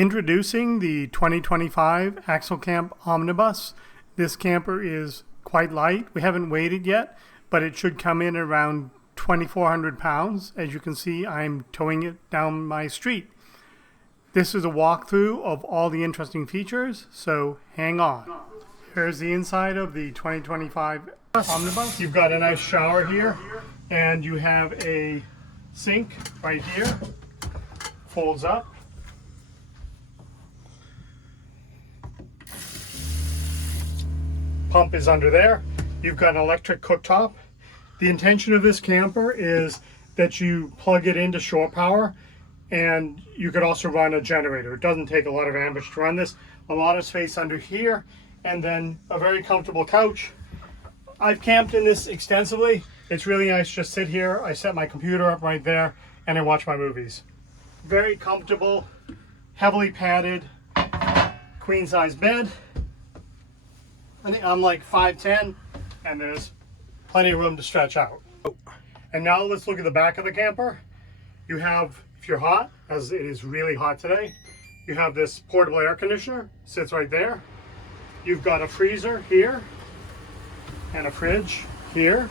Introducing the 2025 Axle Camp Omnibus. This camper is quite light. We haven't weighed it yet, but it should come in around 2,400 pounds. As you can see, I'm towing it down my street. This is a walkthrough of all the interesting features, so hang on. Here's the inside of the 2025 Omnibus. You've got a nice shower here, and you have a sink right here. Folds up. Pump is under there. You've got an electric cooktop. The intention of this camper is that you plug it into shore power, and you could also run a generator. It doesn't take a lot of amperage to run this. A lot of space under here, and then a very comfortable couch. I've camped in this extensively. It's really nice to just sit here. I set my computer up right there, and I watch my movies. Very comfortable, heavily padded, queen size bed. I think I'm like 5'10", and there's plenty of room to stretch out. And now let's look at the back of the camper. You have, if you're hot, as it is really hot today, you have this portable air conditioner, sits right there. You've got a freezer here, and a fridge here.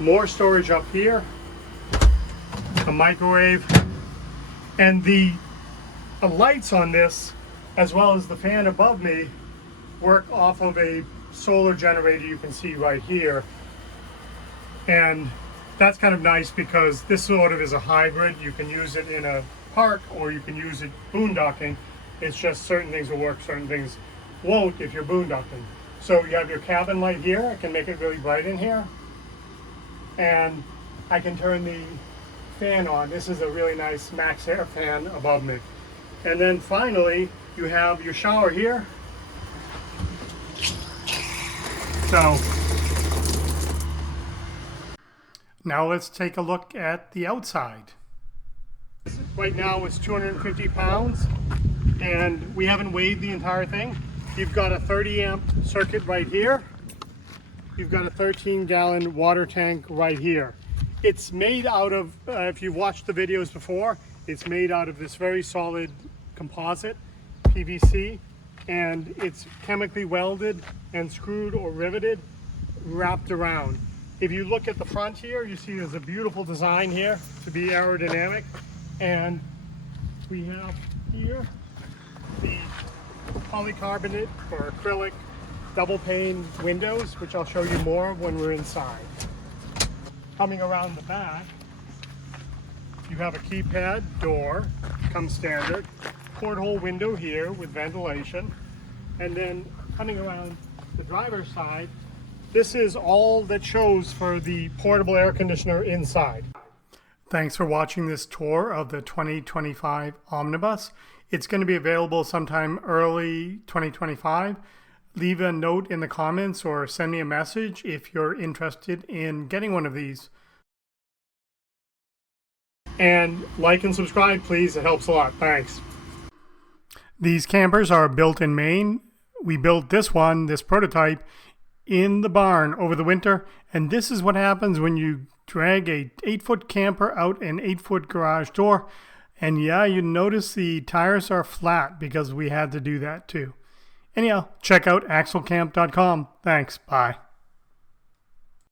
More storage up here, a microwave, and the lights on this, as well as the fan above me, work off of a solar generator you can see right here. And that's kind of nice because this sort of is a hybrid. You can use it in a park or you can use it boondocking. It's just certain things will work, certain things won't if you're boondocking. So you have your cabin light here. I can make it really bright in here. And I can turn the fan on. This is a really nice max air fan above me. And then finally, you have your shower here. So now let's take a look at the outside. Right now it's 250 pounds, and we haven't weighed the entire thing. You've got a 30 amp circuit right here. You've got a 13-gallon water tank right here. It's made out of, if you've watched the videos before, it's made out of this very solid composite, PVC, and it's chemically welded and screwed or riveted, wrapped around. If you look at the front here, you see there's a beautiful design here to be aerodynamic, and we have here the polycarbonate or acrylic double pane windows, which I'll show you more of when we're inside. Coming around the back, you have a keypad door, comes standard, porthole window here with ventilation, and then coming around the driver's side, this is all that shows for the portable air conditioner inside. Thanks for watching this tour of the 2025 Omnibus. It's going to be available sometime early 2025. Leave a note in the comments or send me a message if you're interested in getting one of these. And like and subscribe, please. It helps a lot. Thanks. These campers are built in Maine. We built this one, this prototype, in the barn over the winter. And this is what happens when you drag a 8-foot camper out an 8-foot garage door. And yeah, you notice the tires are flat because we had to do that too. Anyhow, check out axlecamp.com. Thanks. Bye.